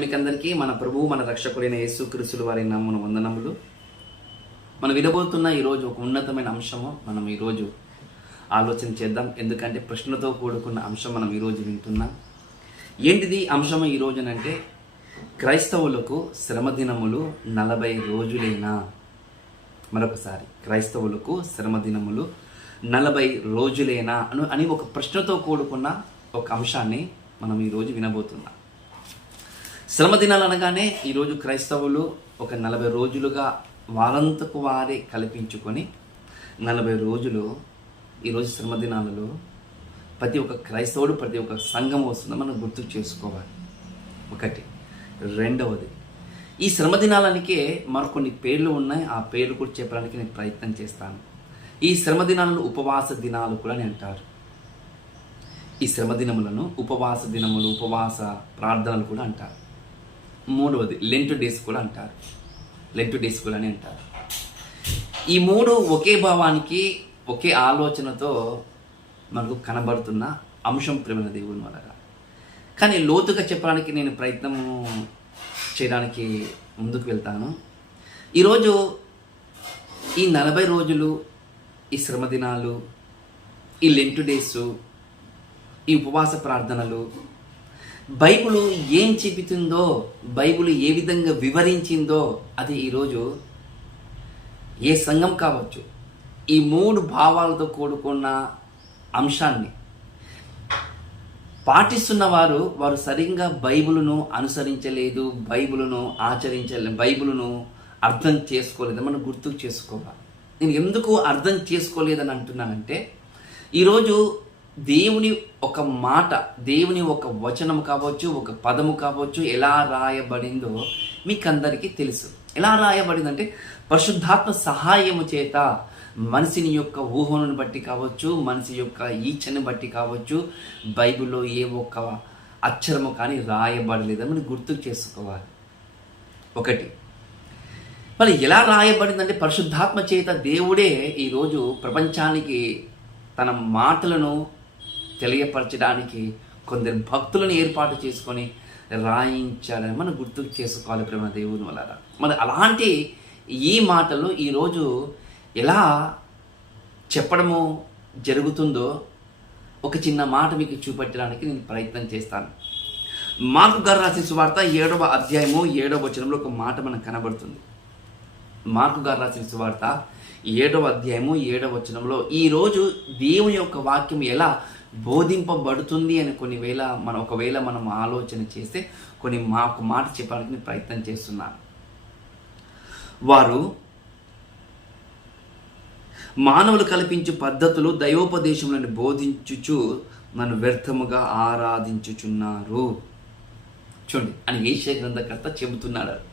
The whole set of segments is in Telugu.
మీకు అందరికీ మన ప్రభువు మన రక్షకుడైన యేసు క్రిసులు వారి నామన వందనములు. మనం వినబోతున్న ఈరోజు ఒక ఉన్నతమైన అంశము. మనం ఈరోజు ఆలోచన చేద్దాం. ఎందుకంటే ప్రశ్నతో కూడుకున్న అంశం మనం ఈరోజు వింటున్నాం. ఏంటిది అంశం ఈ రోజునంటే క్రైస్తవులకు శ్రమ దినములు నలభై రోజులేనా? మరొకసారి క్రైస్తవులకు శ్రమ దినములు నలభై రోజులేనా? అను అని ఒక ప్రశ్నతో కూడుకున్న ఒక అంశాన్ని మనం ఈరోజు వినబోతున్నాం. శ్రమ దినాలు అనగానే ఈరోజు క్రైస్తవులు ఒక నలభై రోజులుగా వారంతకు వారే కల్పించుకొని నలభై రోజులు ఈరోజు శ్రమ దినాలలో ప్రతి ఒక్క క్రైస్తవుడు ప్రతి ఒక్క సంఘం వస్తుందో మనం గుర్తు చేసుకోవాలి. ఒకటి. రెండవది. ఈ శ్రమ దినాలనికే మరికొన్ని పేర్లు ఉన్నాయి. ఆ పేర్లు కూడా చెప్పడానికి నేను ప్రయత్నం చేస్తాను. ఈ శ్రమ దినాలను ఉపవాస దినాలు కూడా అని అంటారు. ఈ శ్రమ దినములను ఉపవాస దినములు ఉపవాస ప్రార్థనలు కూడా అంటారు. మూడవది లెంట్ డేస్ కూడా అంటారు. లెంట్ డేస్ కూడా అని అంటారు. ఈ మూడు ఒకే భావానికి ఒకే ఆలోచనతో మనకు కనబడుతున్న అంశం ప్రేమ దేవుని వలన. కానీ లోతుగా చెప్పడానికి నేను ప్రయత్నం చేయడానికి ముందుకు వెళ్తాను. ఈరోజు ఈ నలభై రోజులు ఈ శ్రమ దినాలు ఈ లెంటు డేస్ ఈ ఉపవాస ప్రార్థనలు బైబుల్ ఏం చెబుతుందో బైబుల్ ఏ విధంగా వివరించిందో అది ఈరోజు ఏ సంఘం కావచ్చు. ఈ మూడు భావాలతో కూడుకున్న అంశాన్ని పాటిస్తున్న వారు వారు సరిగ్గా బైబిలును అనుసరించలేదు బైబిలును ఆచరించలే బైబిలును అర్థం చేసుకోలేదు. మనం గుర్తుకు చేసుకోవాలి. నేను ఎందుకు అర్థం చేసుకోలేదని అంటున్నానంటే ఈరోజు దేవుని ఒక మాట దేవుని ఒక వచనం కావచ్చు ఒక పదము కావచ్చు ఎలా రాయబడిందో మీకు అందరికీ తెలుసు. ఎలా రాయబడిందంటే పరిశుద్ధాత్మ సహాయము చేత మనిషిని యొక్క ఊహను బట్టి కావచ్చు మనిషి యొక్క ఈచ్ఛను బట్టి కావచ్చు బైబిల్లో ఏ ఒక్క అక్షరము కానీ రాయబడలేదని మనం చేసుకోవాలి. ఒకటి. మరి ఎలా రాయబడిందంటే పరిశుద్ధాత్మ చేత దేవుడే ఈరోజు ప్రపంచానికి తన మాటలను తెలియపరచడానికి కొందరు భక్తులను ఏర్పాటు చేసుకొని రాయించాడని మనం గుర్తుకు చేసుకోవాలి ప్రేమ దేవుని వల్ల మరి అలాంటి ఈ మాటలు ఈరోజు ఎలా చెప్పడము జరుగుతుందో ఒక చిన్న మాట మీకు చూపెట్టడానికి నేను ప్రయత్నం చేస్తాను. మార్కు గారు రాసిన సువార్త ఏడవ అధ్యాయము ఏడవ వచనంలో ఒక మాట మనకు కనబడుతుంది. మార్కు గారు రాసిన సువార్త ఏడవ అధ్యాయము ఏడవ వచనంలో ఈరోజు దేవుని యొక్క వాక్యం ఎలా బోధింపబడుతుంది అని కొన్ని వేళ మనం ఒకవేళ మనం ఆలోచన చేస్తే కొన్ని మా ఒక మాట చెప్పడానికి నేను ప్రయత్నం చేస్తున్నాను వారు మానవులు కల్పించు పద్ధతులు దైవోపదేశములను బోధించుచు నన్ను వ్యర్థముగా ఆరాధించుచున్నారు. చూడండి అని ఏషియా గ్రంథకర్త చెబుతున్నాడు.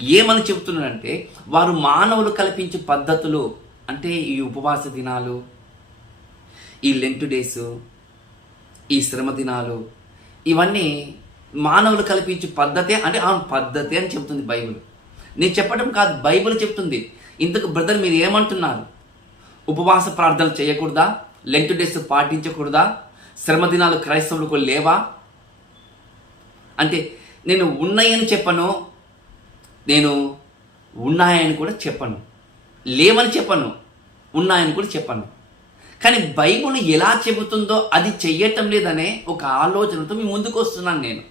ఏమని చెబుతున్నాడంటే వారు మానవులు కల్పించే పద్ధతులు అంటే ఈ ఉపవాస దినాలు ఈ లెంట్ డేస్ ఈ శ్రమ దినాలు ఇవన్నీ మానవులు కల్పించే పద్ధతే అంటే ఆ పద్ధతి అని చెప్తుంది బైబిల్. నేను చెప్పడం కాదు బైబిల్ చెప్తుంది ఇంతకు బ్రదర్ మీరు ఏమంటున్నారు? ఉపవాస ప్రార్థనలు చేయకూడదా? లెంట్ డేస్ పాటించకూడదా? శ్రమ దినాలు క్రైస్తవులకు లేవా? అంటే నేను ఉన్నాయని చెప్పను నేను ఉన్నాయని కూడా చెప్పను. లేవని చెప్పను ఉన్నాయని కూడా చెప్పను. కానీ బైబుల్ ఎలా చెబుతుందో అది చెయ్యటం లేదనే ఒక ఆలోచనతో మీ ముందుకు వస్తున్నాను నేను.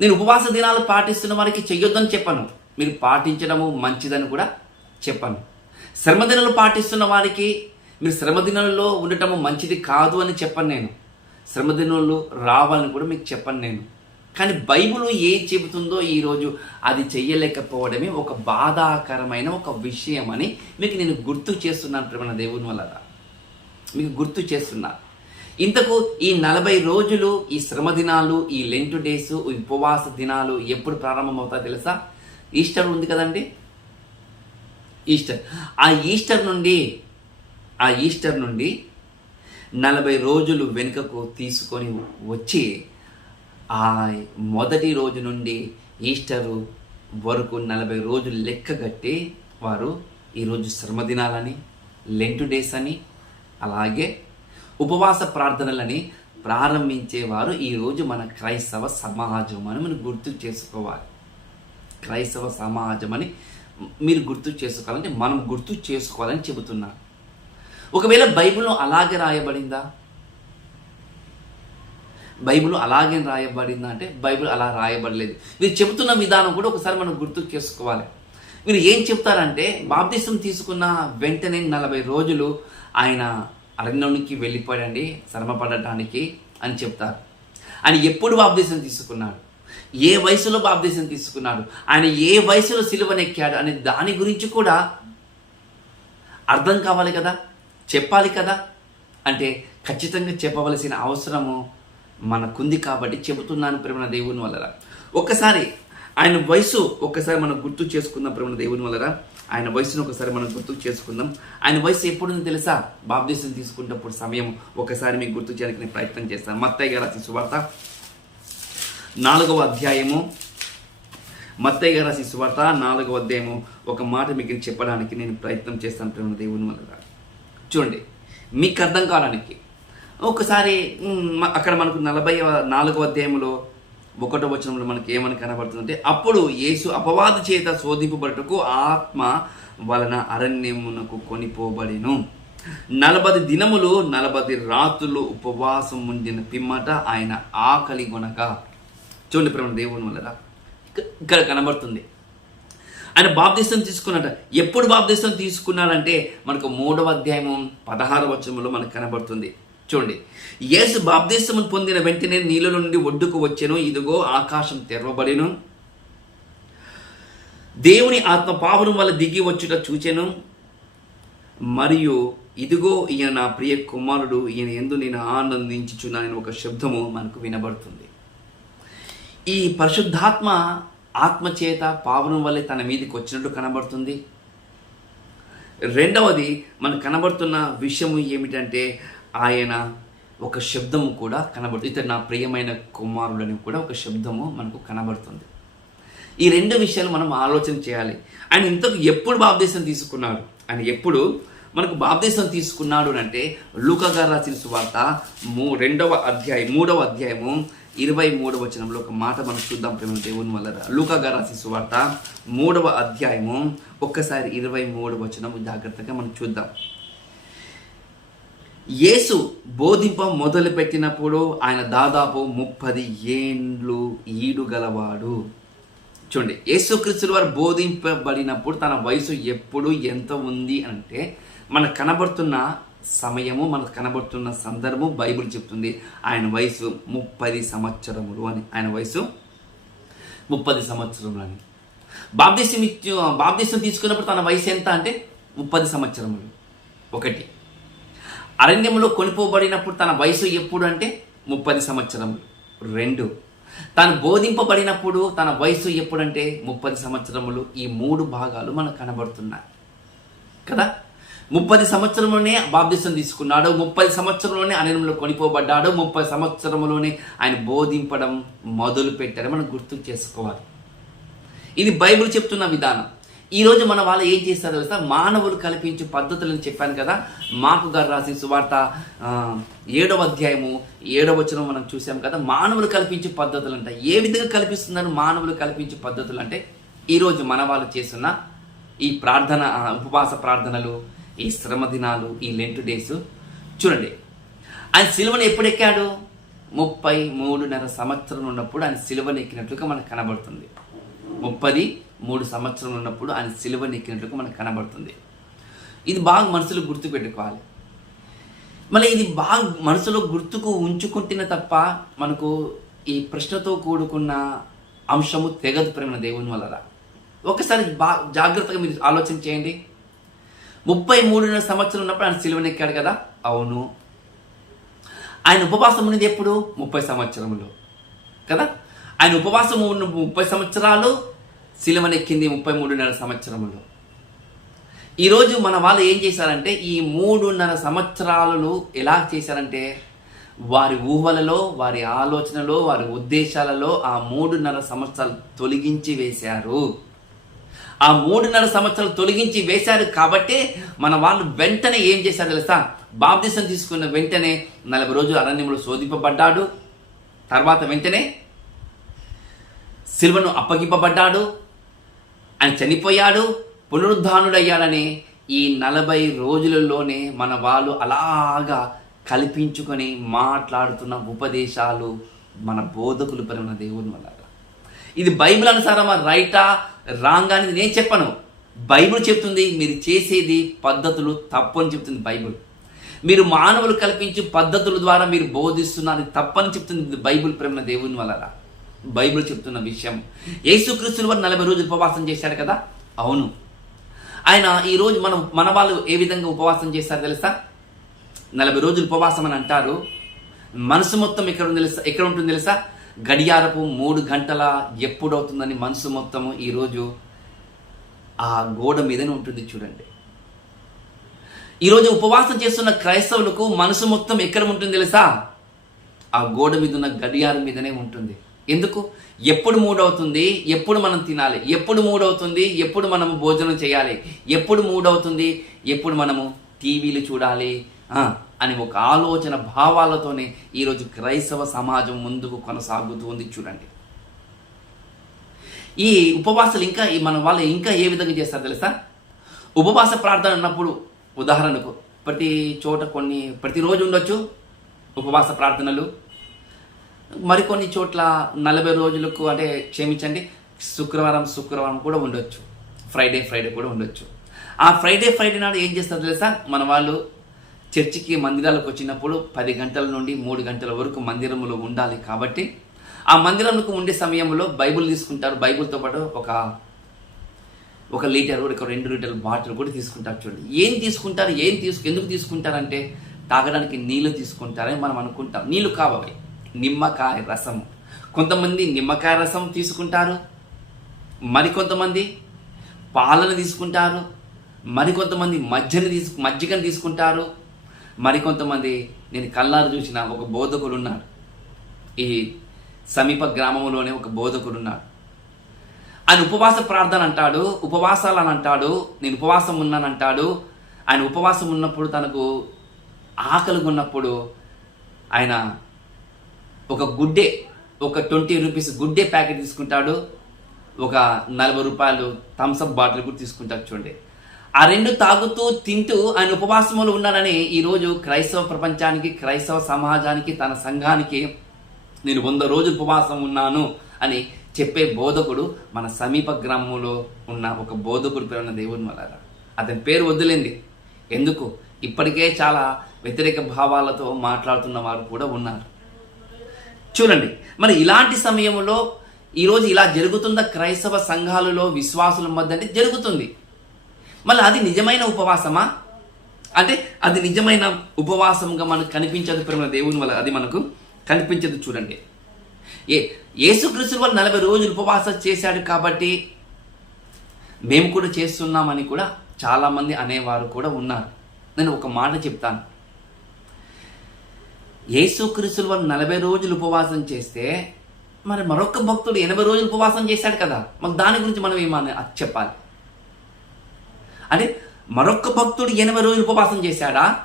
నేను ఉపవాస దినాలు పాటిస్తున్న వారికి చెయ్యొద్దని చెప్పను. మీరు పాటించడము మంచిదని కూడా చెప్పను. శ్రమదినాలు పాటిస్తున్న వారికి మీరు శ్రమదినంలో ఉండటము మంచిది కాదు అని చెప్పను నేను. శ్రమదినాలు రావాలని కూడా మీకు చెప్పను నేను. కానీ బైబుల్ ఏ చెబుతుందో ఈరోజు అది చెయ్యలేకపోవడమే ఒక బాధాకరమైన ఒక విషయం అని మీకు నేను గుర్తు చేస్తున్నాను ప్రేమ దేవుని వల్ల మీకు గుర్తు చేస్తున్నా. ఇంతకు ఈ నలభై రోజులు ఈ శ్రమ దినాలు ఈ లెంటు డేస్ ఈ ఉపవాస దినాలు ఎప్పుడు ప్రారంభమవుతాయో తెలుసా? ఈస్టర్ ఉంది కదండి? ఈస్టర్. ఆ ఈస్టర్ నుండి ఆ ఈస్టర్ నుండి నలభై రోజులు వెనుకకు తీసుకొని వచ్చి ఆ మొదటి రోజు నుండి ఈస్టరు వరకు నలభై రోజులు లెక్క కట్టి వారు ఈరోజు శ్రమదినాలని లెంటు డేస్ అని అలాగే ఉపవాస ప్రార్థనలని ప్రారంభించేవారు ఈరోజు మన క్రైస్తవ సమాజం అని మనం గుర్తు చేసుకోవాలి. క్రైస్తవ సమాజం అని మీరు గుర్తు చేసుకోవాలంటే మనం గుర్తు చేసుకోవాలని చెబుతున్నాను ఒకవేళ బైబిల్లో అలాగే రాయబడిందా? బైబిల్ అలాగే రాయబడిందా అంటే బైబిల్ అలా రాయబడలేదు. మీరు చెబుతున్న విధానం కూడా ఒకసారి మనం గుర్తు చేసుకోవాలి. మీరు ఏం చెప్తారంటే బాప్తిసం తీసుకున్న వెంటనే నలభై రోజులు ఆయన అరణ్యానికి వెళ్ళిపోయాడండి శ్రమపడటానికి అని చెప్తారు. ఆయన ఎప్పుడు బాప్దేశం తీసుకున్నాడు? ఏ వయసులో బాప్దేశం తీసుకున్నాడు? ఆయన ఏ వయసులో సిలువనెక్కాడు అనే దాని గురించి కూడా అర్థం కావాలి కదా? చెప్పాలి కదా? అంటే ఖచ్చితంగా చెప్పవలసిన అవసరము మనకుంది కాబట్టి చెబుతున్నాను ప్రేమ దేవుని వలన. ఒక్కసారి ఆయన వయసు ఒక్కసారి మనం గుర్తు చేసుకున్న ప్రేమ దేవుని వలన. ఆయన వయసును ఒకసారి మనం గుర్తు చేసుకుందాం. ఆయన వయసు ఎప్పుడుందో తెలుసా? బాప్దేశం తీసుకున్నప్పుడు సమయం ఒకసారి మీకు గుర్తు చేయడానికి నేను ప్రయత్నం చేస్తాను. మత్తయ్య గారు రాసిన సువార్త నాలుగవ అధ్యాయము. మత్తయ్య గారు రాసిన సువార్త నాలుగవ అధ్యాయము. ఒక మాట మీకు చెప్పడానికి నేను ప్రయత్నం చేస్తాను ప్రేమ దేవుని వల్ల చూడండి మీకు అర్థం కావడానికి. ఒకసారి అక్కడ మనకు నలభై నాలుగవ అధ్యాయంలో ఒకటో వచనంలో మనకి ఏమని కనబడుతుందంటే అప్పుడు యేసు అపవాద చేత శోధింపబడుటకు ఆత్మ వలన అరణ్యమునకు కొనిపోబడిను. నలభై దినములు నలభై రాత్రులు ఉపవాసం ఉండిన పిమ్మట ఆయన ఆకలి గొనక చూడండి ప్రేమ దేవుని వల్ల ఇక్కడ కనబడుతుంది. ఆయన బాప్తిస్తం తీసుకున్నట. ఎప్పుడు బాప్తిస్తం తీసుకున్నాడంటే మనకు మూడవ అధ్యాయము పదహారు వచనంలో మనకు కనబడుతుంది. చూడండి. యేసు బాప్తిస్తమును పొందిన వెంటనే నీళ్ళ నుండి ఒడ్డుకు వచ్చెను ఇదిగో ఆకాశం తెరవబడిను. దేవుని ఆత్మ పావురం వల్ల దిగి వచ్చుట చూచెను. మరియు ఇదిగో ఈయన నా ప్రియ కుమారుడు ఈయన ఎందు నేను ఆనందించుచున్నానని ఒక శబ్దము మనకు వినబడుతుంది. ఈ పరిశుద్ధాత్మ ఆత్మచేత పావనం వల్లే తన మీదకి వచ్చినట్టు కనబడుతుంది. రెండవది మనకు కనబడుతున్న విషయము ఏమిటంటే ఆయన ఒక శబ్దము కూడా కనబడుతుంది. ఇతడు నా ప్రియమైన కుమారుడని కూడా ఒక శబ్దము మనకు కనబడుతుంది. ఈ రెండు విషయాలు మనం ఆలోచన చేయాలి. ఆయన ఇంతకు ఎప్పుడు బాప్దేశం తీసుకున్నాడు? ఆయన ఎప్పుడు మనకు బాప్దేశం తీసుకున్నాడు అని అంటే లూకా గారు రాసిన సువార్త మూ రెండవ అధ్యాయం మూడవ అధ్యాయము ఇరవై మూడవ వచనంలో ఒక మాట మనం చూద్దాం ప్రేమ దేవుని వల్ల. లూకా గారు రాసిన సువార్త మూడవ అధ్యాయము ఒక్కసారి ఇరవై మూడవ వచనం జాగ్రత్తగా మనం చూద్దాం. యేసు బోధింప మొదలుపెట్టినప్పుడు ఆయన దాదాపు ముప్పది ఏండ్లు ఈడు గలవాడు. చూడండి యేసుక్రీస్తుల వారు బోధింపబడినప్పుడు తన వయసు ఎప్పుడు ఎంత ఉంది అంటే మనకు కనబడుతున్న సమయము మనకు కనబడుతున్న సందర్భం బైబిల్ చెప్తుంది. ఆయన వయసు ముప్పది సంవత్సరములు అని. ఆయన వయసు ముప్పది సంవత్సరములు అని. బాప్దేశం ఇచ్చు బాప్దేశం తీసుకున్నప్పుడు తన వయసు ఎంత అంటే ముప్పది సంవత్సరములు. ఒకటి. అరణ్యంలో కొనిపోబడినప్పుడు తన వయసు ఎప్పుడు అంటే ముప్పది సంవత్సరములు రెండు. తాను బోధింపబడినప్పుడు తన వయసు ఎప్పుడంటే ముప్పది సంవత్సరములు? ఈ మూడు భాగాలు మనకు కనబడుతున్నాయి. కదా? ముప్పది సంవత్సరంలోనే బాప్తిసం తీసుకున్నాడు. ముప్పై సంవత్సరంలోనే అరణ్యంలో కొనిపోబడ్డాడు. ముప్పై సంవత్సరంలోనే ఆయన బోధింపడం మొదలు పెట్టాడు మనం గుర్తు చేసుకోవాలి. ఇది బైబిల్ చెప్తున్న విధానం. ఈరోజు మన వాళ్ళు ఏం చేస్తారు తెలుసా? మానవులు కల్పించే పద్ధతులను చెప్పాను కదా. మాకు గారు రాసిన సువార్త ఏడవ అధ్యాయము ఏడవ వచనం మనం చూసాం కదా. మానవులు కల్పించే పద్ధతులు అంటే ఏ విధంగా కల్పిస్తున్నారు మానవులు కల్పించే పద్ధతులు అంటే ఈరోజు మన వాళ్ళు చేస్తున్న ఈ ప్రార్థన ఉపవాస ప్రార్థనలు ఈ శ్రమ దినాలు ఈ లెంట్ డేస్ చూడండి. ఆయన సిలువను ఎప్పుడు ఎక్కాడు ముప్పై మూడున్నర సంవత్సరం ఉన్నప్పుడు ఆయన సిలువను ఎక్కినట్లుగా మనకు కనబడుతుంది. ముప్పది మూడు సంవత్సరం ఉన్నప్పుడు ఆయన సిలువ ఎక్కినట్లుగా మనకు కనబడుతుంది. ఇది బాగా మనసులో గుర్తు పెట్టుకోవాలి మళ్ళీ ఇది బాగా మనసులో గుర్తుకు ఉంచుకుంటున్న తప్ప మనకు ఈ ప్రశ్నతో కూడుకున్న అంశము తెగదు ప్రేమ దేవుని వలన ఒకసారి బా జాగ్రత్తగా మీరు ఆలోచన చేయండి. ముప్పై మూడున్నర సంవత్సరం ఉన్నప్పుడు ఆయన సిలువనెక్కాడు కదా? అవును. ఆయన ఉపవాసం ఉన్నది ఎప్పుడు? ముప్పై సంవత్సరములు. కదా? ఆయన ఉపవాసం ఉన్న ముప్పై సంవత్సరాలు సిలువనెక్కింది ముప్పై మూడున్నర సంవత్సరములు. ఈరోజు మన వాళ్ళు ఏం చేశారంటే ఈ మూడున్నర సంవత్సరాలను ఎలా చేశారంటే వారి ఊహలలో వారి ఆలోచనలో వారి ఉద్దేశాలలో ఆ మూడున్నర సంవత్సరాలు తొలగించి వేశారు. ఆ మూడున్నర సంవత్సరాలు తొలగించి వేశారు కాబట్టి మన వాళ్ళు వెంటనే ఏం చేశారు తెలుసా? బాప్తిసం తీసుకున్న వెంటనే నలభై రోజులు అరణ్యంలో శోధింపబడ్డాడు. తర్వాత వెంటనే సిల్వను అప్పగింపబడ్డాడు. ఆయన చనిపోయాడు పునరుద్ధానుడయ్యాడని ఈ నలభై రోజులలోనే మన వాళ్ళు అలాగా కల్పించుకొని మాట్లాడుతున్న ఉపదేశాలు మన బోధకులు పరిమిన దేవుని వల్ల ఇది బైబిల్ అనుసారమా రైటా రాంగ్ అనేది నేను చెప్పను. బైబిల్ చెప్తుంది మీరు చేసేది పద్ధతులు తప్పు అని చెప్తుంది బైబిల్. మీరు మానవులు కల్పించి పద్ధతుల ద్వారా మీరు బోధిస్తున్నారు తప్పని చెప్తుంది బైబిల్ ప్రేమ దేవుని వల్ల బైబిల్ చెప్తున్న విషయం. యేసుక్రీస్తుల వారు నలభై రోజులు ఉపవాసం చేశారు కదా? అవును. ఆయన ఈరోజు మనం మన వాళ్ళు ఏ విధంగా ఉపవాసం చేస్తారు తెలుసా? నలభై రోజులు ఉపవాసం అని అంటారు. మనసు మొత్తం ఎక్కడ ఉంది తెలుసా? ఎక్కడ ఉంటుంది తెలుసా? గడియారపు మూడు గంటల ఎప్పుడవుతుందని మనసు మొత్తం ఈరోజు ఆ గోడ మీదనే ఉంటుంది చూడండి. ఈరోజు ఉపవాసం చేస్తున్న క్రైస్తవులకు మనసు మొత్తం ఎక్కడ ఉంటుంది తెలుసా? ఆ గోడ మీద ఉన్న గడియారం మీదనే ఉంటుంది. ఎందుకు? ఎప్పుడు మూడవుతుంది? ఎప్పుడు మనం తినాలి? ఎప్పుడు మూడవుతుంది? ఎప్పుడు మనం భోజనం చేయాలి? ఎప్పుడు మూడవుతుంది? ఎప్పుడు మనము టీవీలు చూడాలి? అని ఒక ఆలోచన భావాలతోనే ఈరోజు క్రైస్తవ సమాజం ముందుకు కొనసాగుతూ ఉంది చూడండి. ఈ ఉపవాసాలు ఇంకా మన వాళ్ళు ఇంకా ఏ విధంగా చేస్తారు తెలుసా? ఉపవాస ప్రార్థన అన్నప్పుడు ఉదాహరణకు ప్రతి చోట కొన్ని ప్రతిరోజు ఉండొచ్చు ఉపవాస ప్రార్థనలు. మరికొన్ని చోట్ల నలభై రోజులకు అంటే క్షమించండి శుక్రవారం శుక్రవారం కూడా ఉండొచ్చు. ఫ్రైడే ఫ్రైడే కూడా ఉండొచ్చు. ఆ ఫ్రైడే ఫ్రైడే నాడు ఏం చేస్తారు తెలుసా? మన వాళ్ళు చర్చికి మందిరాలకు వచ్చినప్పుడు పది గంటల నుండి మూడు గంటల వరకు మందిరంలో ఉండాలి కాబట్టి ఆ మందిరంలో ఉండే సమయంలో బైబిల్ తీసుకుంటారు. బైబిల్తో పాటు ఒక ఒక లీటర్ ఒక రెండు లీటర్ల బాటిల్ కూడా తీసుకుంటారు చూడండి. ఏం తీసుకుంటారు? ఏం తీసుకు ఎందుకు తీసుకుంటారంటే తాగడానికి నీళ్ళు తీసుకుంటారని మనం అనుకుంటాం. నీళ్ళు కావాలి నిమ్మకాయ రసం. కొంతమంది నిమ్మకాయ రసం తీసుకుంటారు మరికొంతమంది పాలను తీసుకుంటారు మరికొంతమంది మజ్జని తీసుకు మజ్జిగను తీసుకుంటారు. మరికొంతమంది నేను కళ్ళారు చూసిన ఒక బోధకుడు ఉన్నాడు. ఈ సమీప గ్రామంలోనే ఒక బోధకుడు ఉన్నాడు. ఆయన ఉపవాస ప్రార్థన అంటాడు ఉపవాసాలు అని అంటాడు నేను ఉపవాసం ఉన్నానంటాడు ఆయన ఉపవాసం ఉన్నప్పుడు తనకు ఆకలిగా ఉన్నప్పుడు ఆయన ఒక గుడ్డే ఒక ట్వంటీ రూపీస్ గుడ్డే ప్యాకెట్ తీసుకుంటాడు. ఒక నలభై రూపాయలు థమ్స్అప్ బాటిల్ కూడా తీసుకుంటాడు చూడండి. ఆ రెండు తాగుతూ తింటూ ఆయన ఉపవాసములు ఉన్నానని ఈరోజు క్రైస్తవ ప్రపంచానికి క్రైస్తవ సమాజానికి తన సంఘానికి నేను వంద రోజులు ఉపవాసం ఉన్నాను అని చెప్పే బోధకుడు మన సమీప గ్రామంలో ఉన్న ఒక బోధకుడు పేరు ఉన్న దేవుని వల్ల అతని పేరు వద్దులేంది ఎందుకు? ఇప్పటికే చాలా వ్యతిరేక భావాలతో మాట్లాడుతున్న వారు కూడా ఉన్నారు. చూడండి. మరి ఇలాంటి సమయంలో ఈరోజు ఇలా జరుగుతుందా? క్రైస్తవ సంఘాలలో విశ్వాసుల మధ్య అంటే జరుగుతుంది. మళ్ళీ అది నిజమైన ఉపవాసమా? అంటే అది నిజమైన ఉపవాసంగా మనకు కనిపించదు ప్రేమ దేవుని వల్ల అది మనకు కనిపించదు చూడండి. ఏ యేసుక్రీస్తు వల్ల నలభై రోజులు ఉపవాసం చేశాడు కాబట్టి మేము కూడా చేస్తున్నామని కూడా చాలామంది అనేవారు కూడా ఉన్నారు. నేను ఒక మాట చెప్తాను. యేసుక్రీస్తుల వారు నలభై రోజులు ఉపవాసం చేస్తే మరి మరొక భక్తుడు ఎనభై రోజులు ఉపవాసం చేశాడు కదా? మరి దాని గురించి మనం ఏమని చెప్పాలి. అంటే మరొక భక్తుడు ఎనభై రోజులు ఉపవాసం చేశాడా?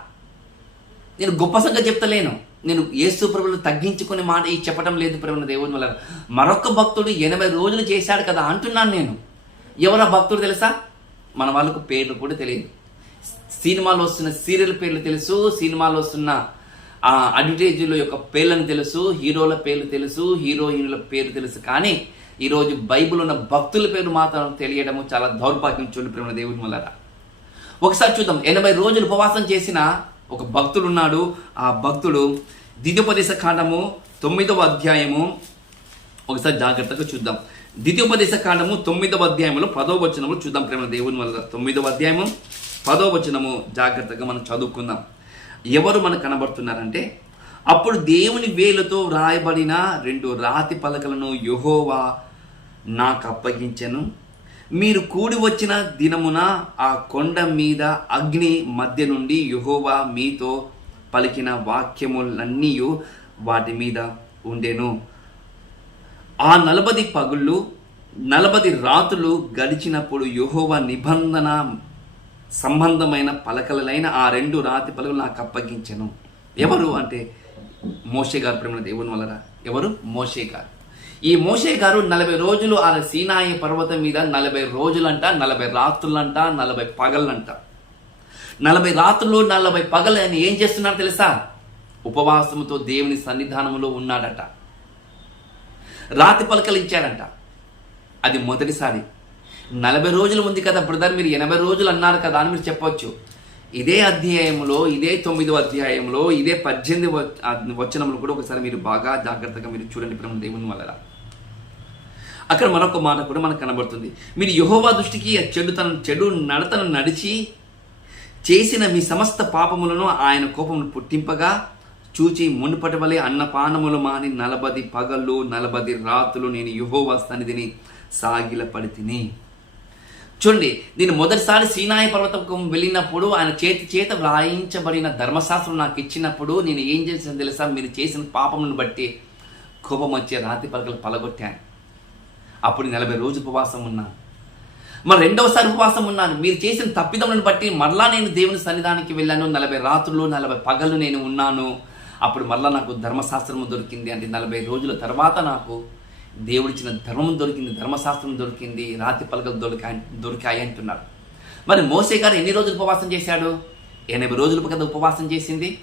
నేను గొప్ప సంగతి చెప్తలేను. నేను యేసు ప్రభులు తగ్గించుకునే మాట ఈ చెప్పడం లేదు ప్రభుత్వ దేవుని వల్ల. మరొక భక్తుడు ఎనభై రోజులు చేశాడు కదా అంటున్నాను నేను. ఎవరో భక్తుడు తెలుసా? మన వాళ్ళకు పేర్లు కూడా తెలియదు. సినిమాలో వస్తున్న సీరియల్ పేర్లు తెలుసు సినిమాలో వస్తున్న ఆ అడ్వర్టైజ్ల యొక్క పేర్లను తెలుసు హీరోల పేర్లు తెలుసు హీరోయిన్ల పేరు తెలుసు. కానీ ఈరోజు బైబిల్ ఉన్న భక్తుల పేరు మాత్రం తెలియడము చాలా దౌర్భాగ్యం చూడు ప్రేమ దేవుని వల్ల ఒకసారి చూద్దాం. ఎనభై రోజులు ఉపవాసం చేసిన ఒక భక్తుడు ఉన్నాడు. ఆ భక్తుడు ద్వితీయోపదేశ కాండము తొమ్మిదవ అధ్యాయము ఒకసారి జాగ్రత్తగా చూద్దాం. ద్వితీయోపదేశ కాండము తొమ్మిదవ అధ్యాయంలో పదవ వచనములు చూద్దాం ప్రేమ దేవుని వల్ల తొమ్మిదవ అధ్యాయము పదవ వచనము జాగ్రత్తగా మనం చదువుకుందాం. ఎవరు మనకు కనబడుతున్నారంటే అప్పుడు దేవుని వేలుతో వ్రాయబడిన రెండు రాతి పలకలను యహోవా నాకు అప్పగించను. మీరు కూడి వచ్చిన దినమున ఆ కొండ మీద అగ్ని మధ్య నుండి యహోవా మీతో పలికిన వాక్యములన్నీ వాటి మీద ఉండెను. ఆ నలభది పగుళ్ళు నలభది రాత్రులు గడిచినప్పుడు యెహోవా నిబంధన సంబంధమైన పలకలైన ఆ రెండు రాతి పలకలు నాకు అప్పగించెను. ఎవరు అంటే మోషే గారు ప్రేమ దేవుని వలన? ఎవరు? మోషే గారు. ఈ మోషే గారు నలభై రోజులు ఆ సీనాయి పర్వతం మీద నలభై రోజులంట నలభై రాత్రులంట నలభై పగలంట. నలభై రాత్రులు నలభై పగలు ఆయన ఏం చేస్తున్నారు తెలుసా? ఉపవాసముతో దేవుని సన్నిధానంలో ఉన్నాడట. రాతి పలకలు ఇచ్చాడంట. అది మొదటిసారి. నలభై రోజులు ఉంది కదా బ్రదర్ మీరు ఎనభై రోజులు అన్నారు కదా అని మీరు చెప్పవచ్చు ఇదే అధ్యాయంలో ఇదే తొమ్మిదో అధ్యాయంలో ఇదే పద్దెనిమిది వచనంలో కూడా ఒకసారి మీరు బాగా జాగ్రత్తగా మీరు చూడండి ప్రేమ దేవుని వల్ల అక్కడ మరొక మాట కూడా మనకు కనబడుతుంది. మీరు యహోవా దృష్టికి ఆ చెడు తన చెడు నడతను నడిచి చేసిన మీ సమస్త పాపములను ఆయన కోపమును పుట్టింపగా చూచి మునుపటి వలె అన్నపానములు మాని నలభది పగళ్ళు నలభది రాత్రులు నేను యుహోవా సన్నిధిని సాగిలపడి తిని. చూడండి నేను మొదటిసారి సీనాయి పర్వతం వెళ్ళినప్పుడు ఆయన చేతి చేత వ్రాయించబడిన ధర్మశాస్త్రం నాకు ఇచ్చినప్పుడు నేను ఏం చేసిన తెలుసా? మీరు చేసిన పాపమును బట్టి కోపం వచ్చే రాతి పలకలు పలగొట్టాను. అప్పుడు నలభై రోజు ఉపవాసం ఉన్నాను. మరి రెండవసారి ఉపవాసం ఉన్నాను. మీరు చేసిన తప్పిదములను బట్టి మరలా నేను దేవుని సన్నిధానికి వెళ్ళాను. నలభై రాత్రులు నలభై పగలు నేను ఉన్నాను. అప్పుడు మరలా నాకు ధర్మశాస్త్రము దొరికింది. అంటే నలభై రోజుల తర్వాత నాకు దేవుడిచ్చిన ధర్మం దొరికింది ధర్మశాస్త్రం దొరికింది రాతి పలకలు దొరికా దొరికాయి అంటున్నారు. మరి మోసే గారు ఎన్ని రోజులు ఉపవాసం చేశాడు? ఎనభై రోజులు కదా ఉపవాసం చేసింది?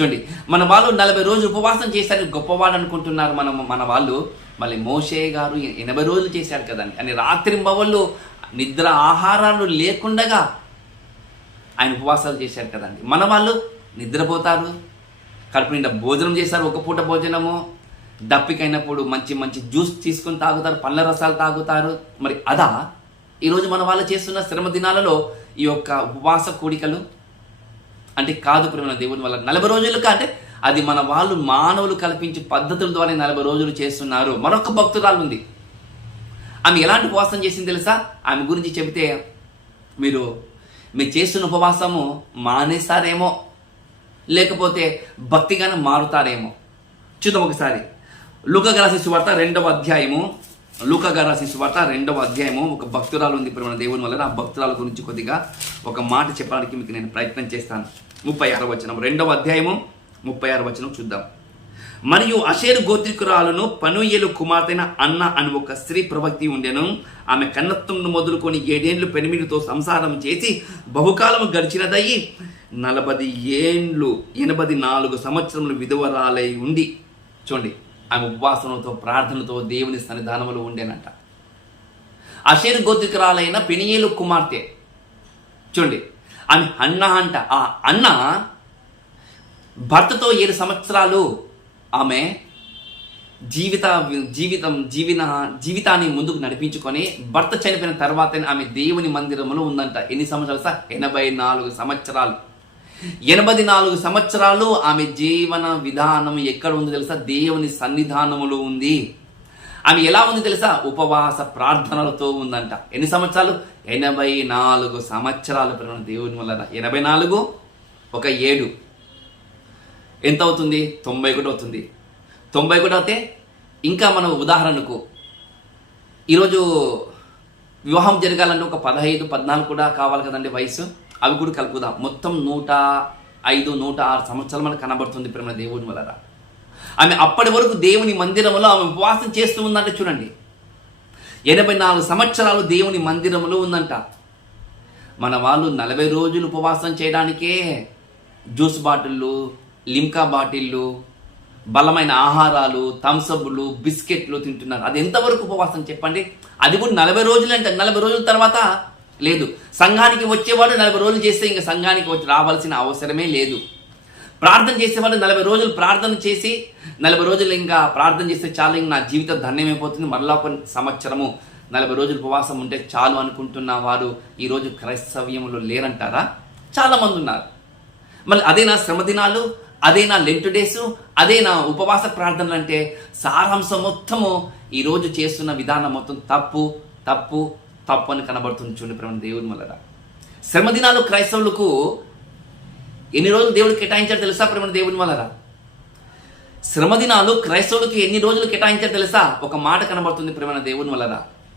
చూడండి మన వాళ్ళు నలభై రోజులు ఉపవాసం చేశారు గొప్పవాడు అనుకుంటున్నారు మనం మన వాళ్ళు. మళ్ళీ మోషే గారు ఎనభై రోజులు చేశారు కదండి అని. రాత్రి బవళ్ళు నిద్ర ఆహారాలు లేకుండగా ఆయన ఉపవాసాలు చేశారు కదండి మన వాళ్ళు నిద్రపోతారు. కడుపు నిండా భోజనం చేశారు ఒక పూట భోజనము. దప్పికైనప్పుడు మంచి మంచి జ్యూస్ తీసుకొని తాగుతారు పళ్ళ రసాలు తాగుతారు. మరి అదా? ఈరోజు మన వాళ్ళు చేస్తున్న శ్రమ దినాలలో ఈ యొక్క ఉపవాస కూడికలు అంటే కాదు ప్రేమ దేవుని వల్ల నలభై రోజులు అంటే అది మన వాళ్ళు మానవులు కల్పించే పద్ధతుల ద్వారా నలభై రోజులు చేస్తున్నారు. మరొక భక్తురాలు ఉంది. ఆమె ఎలాంటి ఉపవాసం చేసింది తెలుసా? ఆమె గురించి చెబితే మీరు మీరు చేస్తున్న ఉపవాసము మానేస్తారేమో లేకపోతే భక్తిగానే మారుతారేమో. చూద్దాం ఒకసారి. లూకగా రాసిన సువార్త రెండవ అధ్యాయము. లూకగా రాసిన సువార్త రెండవ అధ్యాయము. ఒక భక్తురాలు ఉంది ప్రేమ దేవుని వల్ల ఆ భక్తురాల గురించి కొద్దిగా ఒక మాట చెప్పడానికి మీకు నేను ప్రయత్నం చేస్తాను. ముప్పై ఆరు వచనం. రెండవ అధ్యాయము ముప్పై ఆరు వచనం చూద్దాం. మరియు అషేరు గోత్రికురాలను పనుయేలు కుమార్తెన అన్న అని ఒక స్త్రీ ప్రవక్తి ఉండెను. ఆమె కన్నత్వంను మొదలుకొని ఏడేండ్లు పెనిమిడితో సంసారం చేసి బహుకాలము గడిచినదయ్యి నలభై ఏండ్లు ఎనభై నాలుగు సంవత్సరములు విధవరాలై ఉండి చూడండి. ఆమె ఉపవాసనతో ప్రార్థనతో దేవుని సన్నిధానములో ఉండేనంట. అషేరు గోత్రికురాలైన పెనియేలు కుమార్తె. చూడండి ఆమె అన్న అంట. ఆ అన్న భర్తతో ఏడు సంవత్సరాలు ఆమె జీవిత జీవితం జీవిన జీవితాన్ని ముందుకు నడిపించుకొని భర్త చనిపోయిన తర్వాత ఆమె దేవుని మందిరంలో ఉందంట. ఎన్ని సంవత్సరాలు సార్? ఎనభై నాలుగు సంవత్సరాలు. ఎనభై నాలుగు సంవత్సరాలు ఆమె జీవన విధానం ఎక్కడ ఉంది తెలుసా? దేవుని సన్నిధానములో ఉంది. ఆమె ఎలా ఉంది తెలుసా? ఉపవాస ప్రార్థనలతో ఉందంట. ఎన్ని సంవత్సరాలు? ఎనభై నాలుగు సంవత్సరాలు ప్రేమ దేవుని వల్ల ఎనభై నాలుగు? ఒక ఏడు. ఎంత అవుతుంది? తొంభై ఒకటి అవుతుంది. తొంభై ఒకటి అయితే ఇంకా మనం ఉదాహరణకు ఈరోజు వివాహం జరగాలంటే ఒక పదహైదు పద్నాలుగు కూడా కావాలి కదండి వయసు. అవి కూడా కలుపుదాం. మొత్తం నూట ఐదు నూట ఆరు సంవత్సరాలు మనకు కనబడుతుంది ప్రేమ దేవుని వలన. ఆమె అప్పటి వరకు దేవుని మందిరంలో ఆమె ఉపవాసం చేస్తూ ఉందంటే చూడండి. ఎనభై నాలుగు సంవత్సరాలు దేవుని మందిరంలో ఉందంట. మన వాళ్ళు నలభై రోజులు ఉపవాసం చేయడానికే జ్యూస్ బాటిళ్ళు లిమ్కా బాటిళ్ళు బలమైన ఆహారాలు థమ్సప్లు బిస్కెట్లు తింటున్నారు. అది ఎంతవరకు ఉపవాసం చెప్పండి? అది కూడా నలభై రోజులు అంటే నలభై రోజుల తర్వాత లేదు. సంఘానికి వచ్చేవాడు నలభై రోజులు చేస్తే ఇంకా సంఘానికి వచ్చి రావాల్సిన అవసరమే లేదు. ప్రార్థన చేసేవాళ్ళు నలభై రోజులు ప్రార్థన చేసి నలభై రోజులు ఇంకా ప్రార్థన చేస్తే చాలు ఇంకా నా జీవితం ధన్యమైపోతుంది. మరలా ఒక సంవత్సరము నలభై రోజులు ఉపవాసం ఉంటే చాలు అనుకుంటున్న వారు ఈరోజు క్రైస్తవ్యంలో లేరంటారా? చాలా మంది ఉన్నారు. మళ్ళీ అదే నా శ్రమదినాలు అదే నా లెంట్ డేస్ అదే నా ఉపవాస ప్రార్థనలు అంటే సారాంశం మొత్తము ఈరోజు చేస్తున్న విధానం మొత్తం తప్పు తప్పు తప్పని కనబడుతుంది చూడండి ప్రేమ దేవుని వలన శ్రమ దినాలు క్రైస్తవులకు ఎన్ని రోజులు దేవుడు కేటాయించారు తెలుసా ప్రేమ దేవుని వలన శ్రమ దినాలు క్రైస్తవులకు ఎన్ని రోజులు కేటాయించారు తెలుసా? ఒక మాట కనబడుతుంది ప్రేమ దేవుని వలన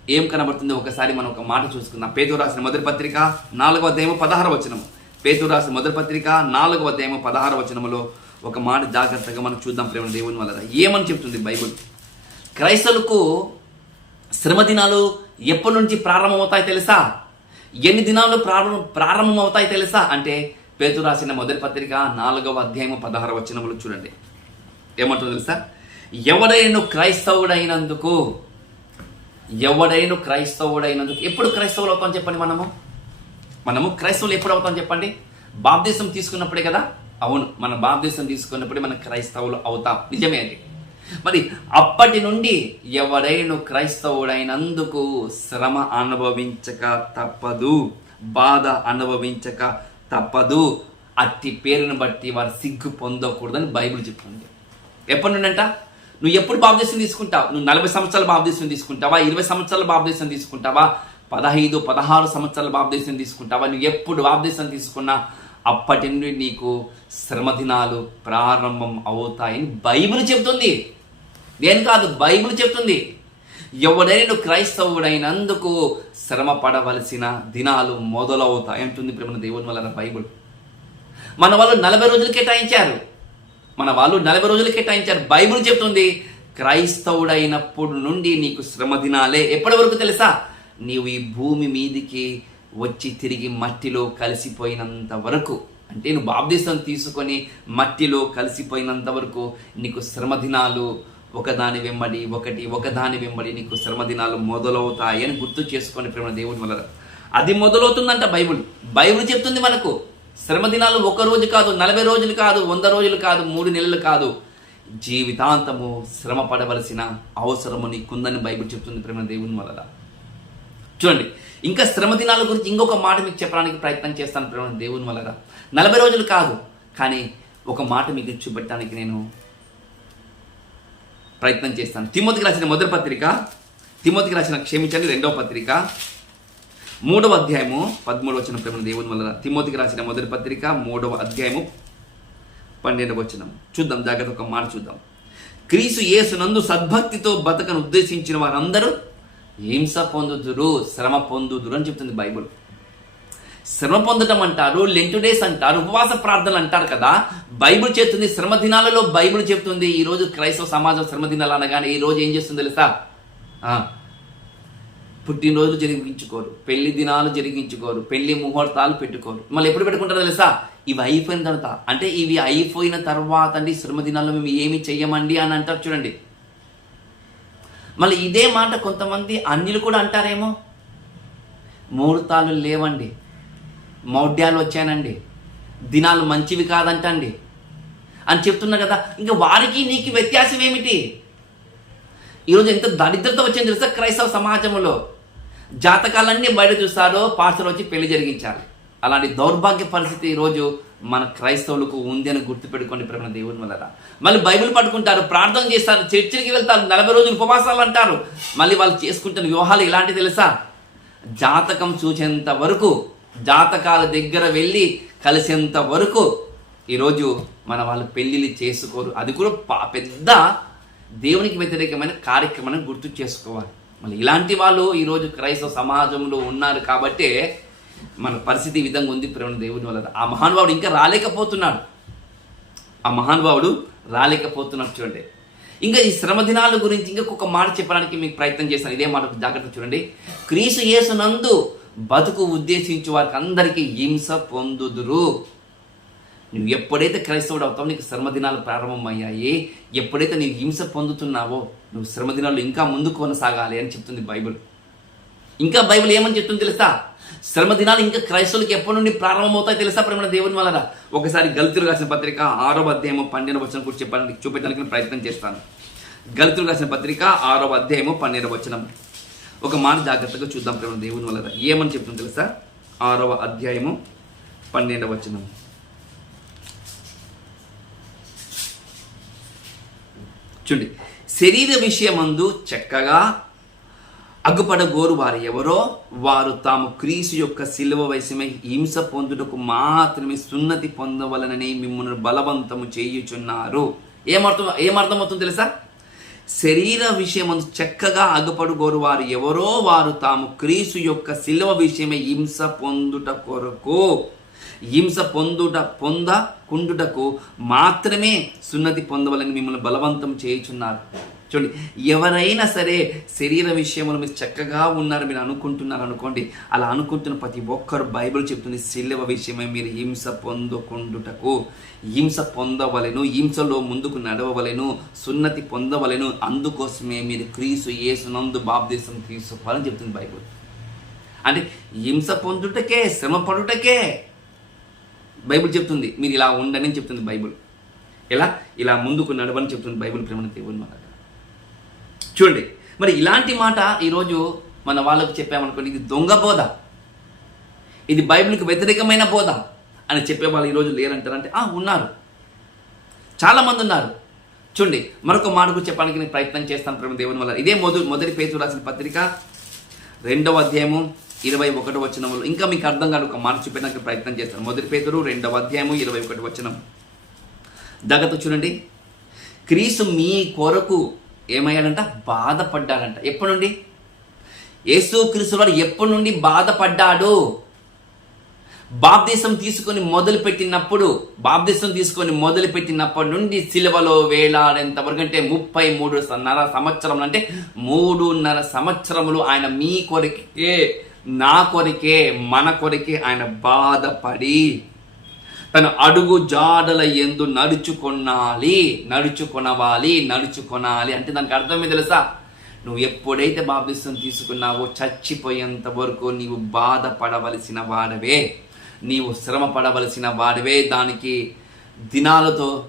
ఏం కనబడుతుంది? ఒకసారి మనం ఒక మాట చూసుకుందాం. పేదూ రాసిన మొదటి పత్రిక నాలుగవ అధ్యాయము పదహార వచనము. పేదూ రాసిన మొదటి పత్రిక నాలుగవ అధ్యాయము పదహార వచనములో ఒక మాట జాగ్రత్తగా మనం చూద్దాం ప్రేమ దేవుని వలన ఏమని చెప్తుంది బైబుల్? క్రైస్తవులకు శ్రమ దినాలు ఎప్పటి నుంచి ప్రారంభమవుతాయి తెలుసా? ఎన్ని దినాలు ప్రారంభం ప్రారంభమవుతాయి తెలుసా? అంటే పేతు రాసిన మొదటి పత్రిక నాలుగవ అధ్యాయము పదహార వచ్చినప్పుడు చూడండి. ఏమంటుందో తెలుసా? ఎవడైనా క్రైస్తవుడైనందుకు ఎవడైనా క్రైస్తవుడైనందుకు ఎప్పుడు క్రైస్తవులు అవుతాం చెప్పండి మనము? మనము క్రైస్తవులు ఎప్పుడు అవుతాం చెప్పండి? బాప్దేశం తీసుకున్నప్పుడే కదా? అవును మన బాప్దేశం తీసుకున్నప్పుడే మనం క్రైస్తవులు అవుతాం. నిజమే అది. మరి అప్పటి నుండి ఎవరైనా క్రైస్తవుడైనందుకు శ్రమ అనుభవించక తప్పదు బాధ అనుభవించక తప్పదు. అట్టి పేరును బట్టి వారు సిగ్గు పొందకూడదని బైబిల్ చెప్తుంది. ఎప్పటి నుండి అంట నువ్వు ఎప్పుడు బాప్దేశం తీసుకుంటావు? నువ్వు నలభై సంవత్సరాల బాప్దేశం తీసుకుంటావా? ఇరవై సంవత్సరాల బాప్దేశం తీసుకుంటావా? పదహైదు పదహారు సంవత్సరాల బాప్దేశం తీసుకుంటావా? నువ్వు ఎప్పుడు బాప్దేశం తీసుకున్నా అప్పటి నుండి నీకు శ్రమ దినాలు ప్రారంభం అవుతాయని బైబిల్ చెప్తుంది నేను కాదు బైబిల్ చెప్తుంది ఎవడైనా క్రైస్తవుడైనందుకు శ్రమ పడవలసిన దినాలు మొదలవుతాయి అంటుంది ప్రేమ దేవుని వలన బైబుల్. మన వాళ్ళు నలభై రోజులు కేటాయించారు. మన వాళ్ళు నలభై రోజులు కేటాయించారు. బైబుల్ చెప్తుంది క్రైస్తవుడైనప్పుడు నుండి నీకు శ్రమ దినాలే. ఎప్పటి వరకు తెలుసా? నీవు ఈ భూమి మీదికి వచ్చి తిరిగి మట్టిలో కలిసిపోయినంత వరకు అంటే నువ్వు బాప్దేశం తీసుకొని మట్టిలో కలిసిపోయినంత వరకు నీకు శ్రమ దినాలు ఒకదాని వెంబడి ఒకటి ఒకదాని వెంబడి నీకు శ్రమ దినాలు గుర్తు చేసుకొని ప్రేమ దేవుడి వల్ల అది మొదలవుతుందంట బైబుల్. బైబుల్ చెప్తుంది మనకు శ్రమ దినాలు ఒక రోజు కాదు నలభై రోజులు కాదు వంద రోజులు కాదు మూడు నెలలు కాదు. జీవితాంతము శ్రమ పడవలసిన అవసరము నీకుందని బైబిల్ చెప్తుంది ప్రేమ దేవుని వల్ల చూడండి ఇంకా శ్రమ దినాల గురించి ఇంకొక మాట మీకు చెప్పడానికి ప్రయత్నం చేస్తాను ప్రేమ దేవుని వల్ల నలభై రోజులు కాదు కానీ ఒక మాట మీకు చూపెట్టడానికి నేను ప్రయత్నం చేస్తాను. తిమ్మతికి రాసిన మొదటి పత్రిక తిమ్మతికి రాసిన క్షమించండి రెండవ పత్రిక మూడవ అధ్యాయము పదమూడు వచ్చిన ప్రేమ దేవుని వల్ల తిమ్మతికి రాసిన మొదటి పత్రిక మూడవ అధ్యాయము పన్నెండవ వచనం. చూద్దాం జాగ్రత్త ఒక మాట చూద్దాం. క్రీసు యేసునందు సద్భక్తితో బతకను ఉద్దేశించిన వారందరూ హింస పొందుదురు శ్రమ పొందుదురు అని చెప్తుంది బైబుల్. శ్రమ పొందటం అంటారు లెంటు డేస్ అంటారు ఉపవాస ప్రార్థనలు అంటారు కదా. బైబిల్ చెప్తుంది శ్రమ దినాలలో బైబిల్ చెప్తుంది. ఈ రోజు క్రైస్తవ సమాజం శ్రమ దినాలు అనగానే ఈ రోజు ఏం చేస్తుంది తెలుసా? పుట్టినరోజు పుట్టినరోజులు జరిగించుకోరు పెళ్ళి దినాలు జరిగించుకోరు పెళ్ళి ముహూర్తాలు పెట్టుకోరు. మళ్ళీ ఎప్పుడు పెట్టుకుంటారు తెలుసా? ఇవి అయిపోయిన తర్వాత. అంటే ఇవి అయిపోయిన తర్వాత అండి శ్రమ దినాల్లో మేము ఏమి చెయ్యమండి అని అంటారు చూడండి. మళ్ళీ ఇదే మాట కొంతమంది అన్యులు కూడా అంటారేమో? ముహూర్తాలు లేవండి. మౌఢ్యాలు వచ్చానండి. దినాలు మంచివి కాదంటండి. అని చెప్తున్నా కదా ఇంకా వారికి నీకు వ్యత్యాసం ఏమిటి? ఈరోజు ఎంత దరిద్రత వచ్చింది తెలుసా క్రైస్తవ సమాజంలో? జాతకాలన్నీ బయట చూస్తారో పాస్టర్ వచ్చి పెళ్ళి జరిగించాలి. అలాంటి దౌర్భాగ్య పరిస్థితి ఈరోజు మన క్రైస్తవులకు ఉంది అని గుర్తుపెట్టుకోండి ప్రేమ దేవుని వల్ల మళ్ళీ బైబిల్ పట్టుకుంటారు ప్రార్థన చేస్తారు చర్చికి వెళ్తారు నలభై రోజులు ఉపవాసాలు అంటారు. మళ్ళీ వాళ్ళు చేసుకుంటున్న వివాహాలు ఇలాంటి తెలుసా? జాతకం చూసేంత వరకు జాతకాల దగ్గర వెళ్ళి కలిసేంత వరకు ఈరోజు మన వాళ్ళు పెళ్ళిళ్ళు చేసుకోరు. అది కూడా పా- పెద్ద దేవునికి వ్యతిరేకమైన కార్యక్రమాన్ని గుర్తు చేసుకోవాలి. మళ్ళీ ఇలాంటి వాళ్ళు ఈరోజు క్రైస్తవ సమాజంలో ఉన్నారు కాబట్టే మన పరిస్థితి ఈ విధంగా ఉంది ప్రేమ దేవుని వల్ల. ఆ మహానుభావుడు ఇంకా రాలేకపోతున్నాడు. ఆ మహానుభావుడు రాలేకపోతున్నాడు చూడండి. ఇంకా ఈ శ్రమ దినాల గురించి ఇంకొక మాట చెప్పడానికి మీకు ప్రయత్నం చేస్తాను. ఇదే మాట జాగ్రత్త చూడండి. క్రీసు యేసునందు బతుకు ఉద్దేశించి వారికి అందరికీ హింస పొందుదురు. నువ్వు ఎప్పుడైతే క్రైస్తవుడు అవుతావో నీకు శ్రమ దినాలు ప్రారంభమయ్యాయి. ఎప్పుడైతే నీవు హింస పొందుతున్నావో నువ్వు శ్రమ దినాలు ఇంకా ముందుకు కొనసాగాలి అని చెప్తుంది బైబిల్. ఇంకా బైబిల్ ఏమని చెప్తుంది తెలుసా? శ్రమ దినాలు ఇంకా క్రైస్తవులకి ఎప్పటి నుండి ప్రారంభమవుతాయి తెలుసా ప్రేమ దేవుని వలన? ఒకసారి గల్తులు రాసిన పత్రిక ఆరవ అధ్యాయము పన్నెండు వచనం కూడా చెప్పడానికి చూపించడానికి నేను ప్రయత్నం చేస్తాను. గల్తులు రాసిన పత్రిక ఆరవ అధ్యాయము పన్నెండు వచనం. ఒక మాట జాగ్రత్తగా చూద్దాం ప్రేమ దేవుని వలన. ఏమని చెప్తుంది తెలుసా? ఆరవ అధ్యాయము పన్నెండవ వచనం. చూడండి. శరీర విషయమందు చక్కగా అగ్గుపడగోరు వారు ఎవరో వారు తాము క్రీసు యొక్క శిలువ వయసమే హింస పొందుటకు మాత్రమే సున్నతి పొందవలనని మిమ్మల్ని బలవంతము చేయుచున్నారు. ఏమర్థం ఏమర్థమవుతుంది తెలుసా? శరీర విషయమందు చక్కగా అగుపడుగోరు వారు ఎవరో వారు తాము క్రీసు యొక్క శిలువ విషయమే హింస పొందుట కొరకు. హింస పొందుట పొంద కుండుటకు మాత్రమే సున్నతి పొందవలని మిమ్మల్ని బలవంతం చేయుచున్నారు. చూడండి. ఎవరైనా సరే శరీర విషయంలో మీరు చక్కగా ఉన్నారు మీరు అనుకుంటున్నారు అనుకోండి. అలా అనుకుంటున్న ప్రతి ఒక్కరు బైబిల్ చెప్తుంది సిల్వ విషయమై మీరు హింస పొందుకుండుటకు. హింస పొందవలెను హింసలో ముందుకు నడవవలెను సున్నతి పొందవలను. అందుకోసమే మీరు క్రీసు ఏసునందు బాప్దేశం తీసుకోవాలని చెప్తుంది బైబిల్. అంటే హింస పొందుటకే శ్రమ పడుటకే బైబిల్ చెప్తుంది. మీరు ఇలా ఉండని చెప్తుంది బైబిల్. ఎలా? ఇలా ముందుకు నడవని చెప్తుంది బైబిల్ ప్రేమ దేవుని మాట చూడండి. మరి ఇలాంటి మాట ఈరోజు మన వాళ్ళకు చెప్పామనుకోండి ఇది దొంగ బోధ. ఇది బైబిల్కి వ్యతిరేకమైన బోధ అని చెప్పే వాళ్ళు ఈరోజు లేరంటారంటే ఆ ఉన్నారు. చాలామంది ఉన్నారు. చూడండి మరొక మాటకు చెప్పడానికి నేను ప్రయత్నం చేస్తాను ప్రేమ దేవుని వల్ల. ఇదే మొదటి మొదటి పేరు రాసిన పత్రిక రెండవ అధ్యాయము ఇరవై ఒకటి వచనములు. ఇంకా మీకు అర్థం కాదు ఒక మాట చూపించడానికి ప్రయత్నం చేస్తాను. మొదటి పేతురు రెండవ అధ్యాయము ఇరవై ఒకటి వచనం దగ్గర చూడండి. క్రీస్తు మీ కొరకు ఏమయ్యాడంట బాధపడ్డాడంట ఎప్పటి నుండి? యేసు వాడు ఎప్పటి నుండి బాధపడ్డాడు? బాప్దేశం తీసుకొని మొదలు పెట్టినప్పుడు బాప్దేశం తీసుకొని మొదలు పెట్టినప్పటి నుండి సిలువలో వేలాడేంత వరకు అంటే ముప్పై మూడు నర సంవత్సరములు అంటే మూడున్నర సంవత్సరములు ఆయన మీ కొరకే నా కొరకే మన కొరకే ఆయన బాధపడి తన అడుగు జాడల ఎందు నడుచుకొనాలి నడుచుకొనవాలి నడుచుకొనాలి అంటే దానికి అర్థమే తెలుసా? నువ్వు ఎప్పుడైతే బాప్తిస్తం తీసుకున్నావో చచ్చిపోయేంత వరకు నీవు బాధపడవలసిన వాడవే. నీవు శ్రమ పడవలసిన వాడవే. దానికి దినాలతో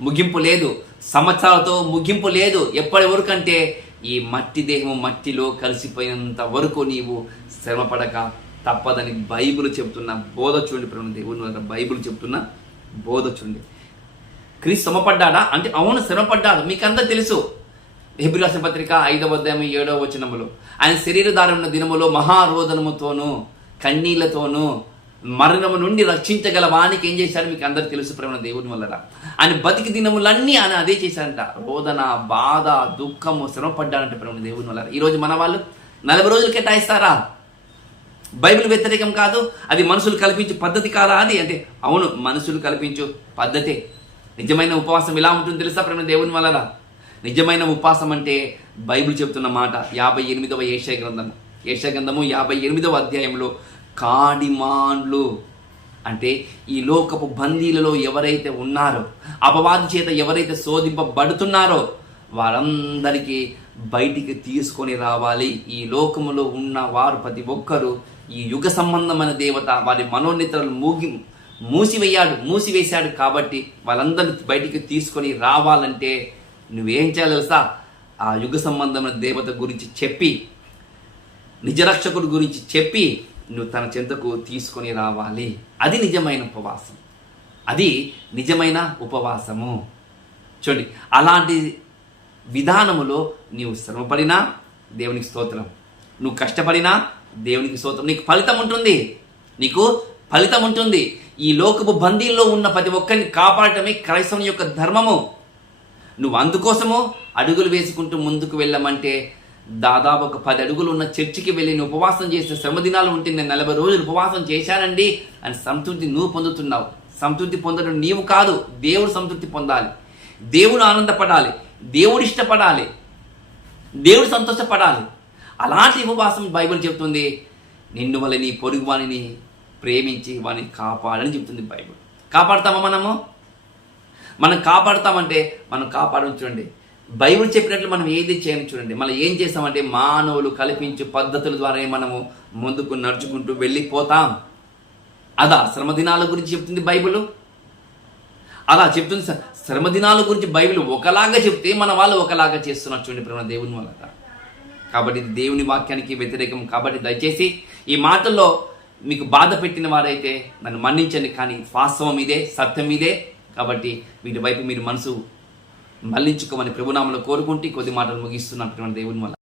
ముగింపు లేదు సంవత్సరాలతో ముగింపు లేదు. ఎప్పటి వరకు అంటే ఈ మట్టి దేహము మట్టిలో కలిసిపోయేంత వరకు నీవు శ్రమపడక తప్పదని బైబిల్ చెప్తున్న బోధ చూడండి ప్రేమ దేవుని వల్ల బైబిల్ చెప్తున్న బోధ చూడండి. క్రీస్తు శ్రమపడ్డాడా అంటే అవును శ్రమపడ్డాడు. మీకంతా తెలుసు. హిబ్రిలాస పత్రిక ఐదవ అధ్యాయం ఏడవ వచనములో. ఆయన శరీరధారణ దినములో మహారోదనముతోనూ కన్నీళ్ళతోనూ మరణము నుండి రక్షించగల వానికి ఏం చేశాడు? మీకు అందరు తెలుసు ప్రేమ దేవుని వల్ల ఆయన బతికి దినములన్నీ ఆయన అదే చేశాడంట. రోదన బాధ దుఃఖము శ్రమపడ్డాడంట ప్రేమ దేవుని వల్ల ఈరోజు మన వాళ్ళు నలభై రోజులు కేటాయిస్తారా? బైబిల్ వ్యతిరేకం కాదు అది మనుషులు కల్పించే పద్ధతి కాదా అది? అంటే అవును మనుషులు కల్పించు పద్ధతే. నిజమైన ఉపవాసం ఎలా ఉంటుంది తెలుసా ప్రేమ దేవుని వల్ల నిజమైన ఉపవాసం అంటే బైబిల్ చెబుతున్న మాట యాభై ఎనిమిదవ ఏషయ గ్రంథము. ఏషయ గ్రంథము యాభై ఎనిమిదవ అధ్యాయంలో కాడిమాండ్లు అంటే ఈ లోకపు బందీలలో ఎవరైతే ఉన్నారో అపవాది చేత ఎవరైతే శోధింపబడుతున్నారో వారందరికీ బయటికి తీసుకొని రావాలి. ఈ లోకములో ఉన్న వారు ప్రతి ఒక్కరూ ఈ యుగ సంబంధమైన దేవత వారి మనోనితలను మూగి మూసివేయాడు మూసివేశాడు కాబట్టి వాళ్ళందరినీ బయటికి తీసుకొని రావాలంటే నువ్వేం చేయాలి తెలుసా? ఆ యుగ సంబంధమైన దేవత గురించి చెప్పి నిజరక్షకుడి గురించి చెప్పి నువ్వు తన చెంతకు తీసుకొని రావాలి. అది నిజమైన ఉపవాసం. అది నిజమైన ఉపవాసము. చూడండి అలాంటి విధానములో నీవు శ్రమపడినా దేవునికి స్తోత్రం. నువ్వు కష్టపడినా దేవునికి స్తోత్రం. నీకు ఫలితం ఉంటుంది. నీకు ఫలితం ఉంటుంది. ఈ లోకపు బందీల్లో ఉన్న ప్రతి ఒక్కరిని కాపాడటమే క్రైస్తవం యొక్క ధర్మము. నువ్వు అందుకోసము అడుగులు వేసుకుంటూ ముందుకు వెళ్ళమంటే దాదాపు ఒక పది అడుగులు ఉన్న చర్చికి వెళ్ళి నేను ఉపవాసం చేసే శ్రమ దినాలు ఉంటే నేను నలభై రోజులు ఉపవాసం చేశానండి అని సంతృప్తి నువ్వు పొందుతున్నావు. సంతృప్తి పొందడం నీవు కాదు. దేవుడు సంతృప్తి పొందాలి. దేవుడు ఆనందపడాలి. దేవుడు ఇష్టపడాలి. దేవుడు సంతోషపడాలి. అలాంటి ఉపవాసం బైబిల్ చెప్తుంది నిన్ను వల్ల నీ పొరుగు వాణిని ప్రేమించి వాడిని కాపాడని చెప్తుంది బైబిల్. కాపాడతామా మనము? మనం కాపాడతామంటే మనం కాపాడడం చూడండి. బైబిల్ చెప్పినట్లు మనం ఏది చేయని చూడండి. మనం ఏం చేస్తామంటే మానవులు కల్పించే పద్ధతుల ద్వారా మనము ముందుకు నడుచుకుంటూ వెళ్ళిపోతాం. అదా శ్రమ దినాల గురించి చెప్తుంది బైబిల్? అలా చెప్తుంది స- శ్రమ దినాల గురించి బైబిల్ ఒకలాగా చెప్తే మన వాళ్ళు ఒకలాగా చేస్తున్నారు చూడండి ప్రేమ దేవుని వాళ్ళ కాబట్టి ఇది దేవుని వాక్యానికి వ్యతిరేకం కాబట్టి దయచేసి ఈ మాటల్లో మీకు బాధ పెట్టిన వారైతే నన్ను మన్నించండి కానీ వాస్తవం ఇదే సత్యం ఇదే. కాబట్టి వీటి వైపు మీరు మనసు మళ్ళించుకోమని ప్రభునామలు కోరుకుంటే కొద్ది మాటలు ముగిస్తున్నటువంటి దేవుని వల్ల